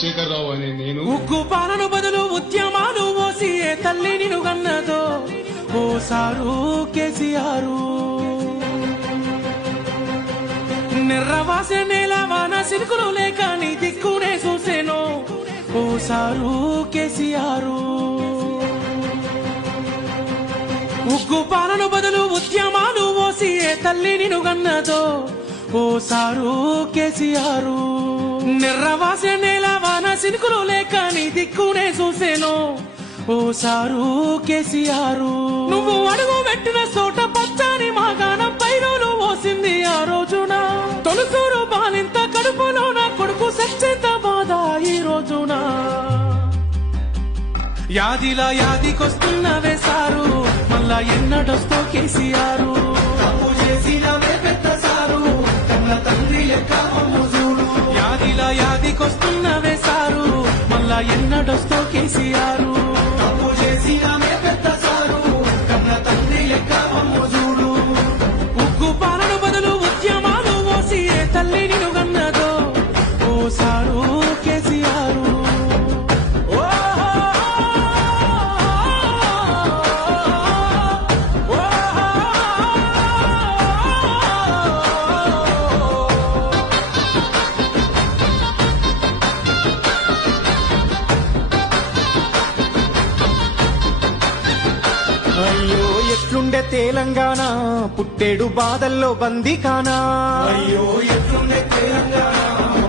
చంద్రశేఖరరావు అనే నేను ఉగ్గు పాలన బదులు ఉద్యమాలు ఓసి ఏ తల్లి నిన్ను గన్నదో ఓ సారు కేసీఆర్. నిర్రవాసే నేల వాన సిరుకులు లేక నీ దిక్కునే చూసేను ఓ సారు కేసీఆర్. ఉగ్గు పాలన బదులు ఉద్యమాలు ఓసి ఏ తల్లి నిన్ను గన్నదో ఓ సారు కేసీఆర్. నిర్రవాసే నేల వాన సినుకులు లేక నీ దిక్కునే చూసేను ఓ సారు కేసీఆర్. నువ్వు అడుగు పెట్టిన చోట పచ్చని మాగాణం పైరోలు పోసింది ఆ రోజున. తొలుసూరు బాలింత కడుపులో నా కొడుకు సచ్చేత బాధ ఈ రోజున. యాదిలా యాదికొస్తున్నవే సారు మళ్ళా ఎన్నడొస్తో కేసీఆర్. తప్పు చేసినవే పెద్ద సారు కన్న తండ్రి లెక్క మమ్ము చూడు. యాదిలా యాదికొస్తున్నవే సారు మళ్ళా ఎన్నడొస్తో కేసీఆర్. తప్పు చేసినవే పెద్ద సారు కన్న తండ్రి లెక్క మమ్ము చూడు. ఉగ్గు పాలన బదులు ఉద్యమాలు ఓసి ఏ తల్లి నిన్ను గన్నదో ఓ సారు కేసీఆర్. అయ్యో ఎట్లుండే తెలంగాణ పుట్టేడు బాధల్లో బందీకానా. అయ్యో ఎట్లుండే తెలంగాణ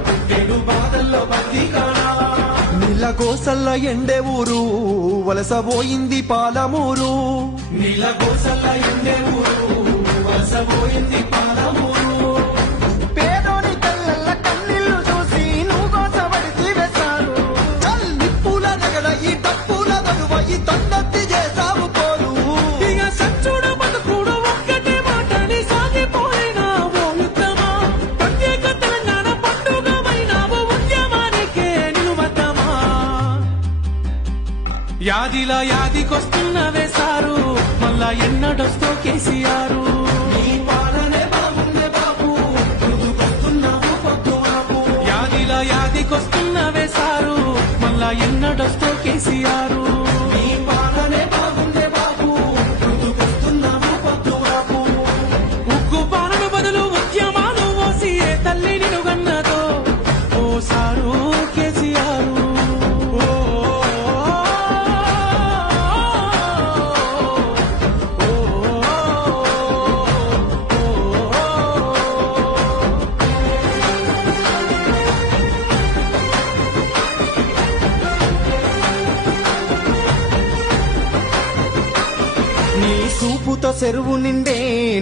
పుట్టేడు బాధల్లో బందీకానా. నీలగోసల్ల ఎండే ఊరు వలసపోయింది పాలమూరు. నీలగోసల్ల ఎండే ఊరు వలసపోయింది పాలమూరు. పేదోని కళ్ళల్ల కన్నీళ్లు చూసి నువ్వు గోసపడితే వేశారు. నిప్పుల నగల ఈ డప్పుల దడువ ఈ తొండత్తి చేసావు పోరు. ఇక సచ్చుడు బతుకుడు ఒక్కటే మాటని సాగిపోయినా ఓ యుద్ధమా. ప్రత్యేక తెలంగాణ పండుగమైనావు ఉద్యమానికే నిలువద్దమా. యాదిలా యాదికొస్తున్నవే సారు మళ్ళా ఎన్నడొస్తో కేసీఆర్. నీ పాలనే బాగుండే బాబు ముందుకొస్తున్నావు పొద్దు మాపు. యాదిలా యాదికొస్తున్నవే సారు మళ్ళా ఎన్నడొస్తో కేసీఆర్. నీ పాలనే బాగుండే బాబు ముందుకొస్తున్నావు పొద్దు మాపు. ఉగ్గు పాలన బదులు ఉద్యమాలు ఓసి ఏ తల్లి నిన్ను గన్నదో ఓ సారు కేసీఆర్. నీ సూపుతో చెరువు నిండే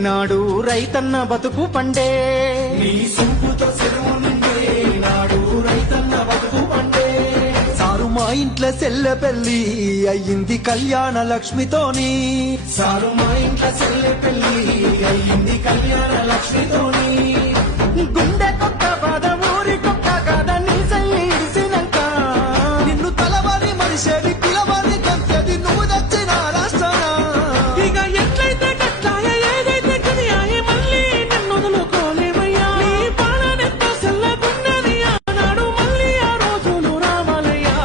నాడు రైతన్న బతుకు పండే. నీ సూపుతో చెరువు నిండే నాడు రైతన్న బతుకు పండే. సారు మా ఇంట్లో సెల్లె పెళ్లి అయ్యింది కళ్యాణ లక్ష్మితోని. సారు మా ఇంట్లో సెల్లె పెళ్లి అయ్యింది కళ్యాణ లక్ష్మితోని. గుండె కొక్క బాధ ఊరి కొక్క కాద నీ చెల్లి ఇడిసినాక నిన్ను తలవారి మనిషి పిలవారి కంచెది నువ్వు తెచ్చిన రాష్ట్రాన. ఇక ఎట్లయితే కట్లాయ ఏదైతే కనియాయ మళ్ళీ నన్ను వదులుకోలేమయ్యా. నీ పాలనెంతో చల్లగున్నది ఆనాడు మళ్ళీ ఆ రోజులు రావాలయ్యా.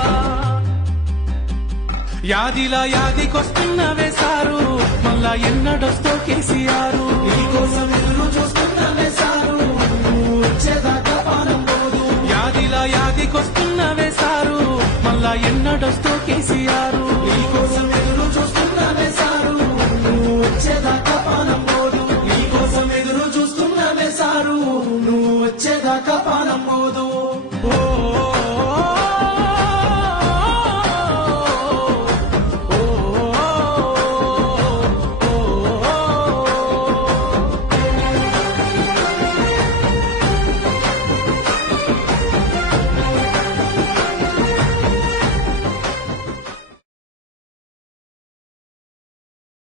యాదిలా యాదికొస్తున్నవే సారు మళ్ళా ఎన్నడొస్తో కేసీఆర్. నీకోసం ఎదురు చూస్తున్నానే సారు వచ్చేదాకా పానం పోదు. యాదిలా యాదికొస్తున్నవే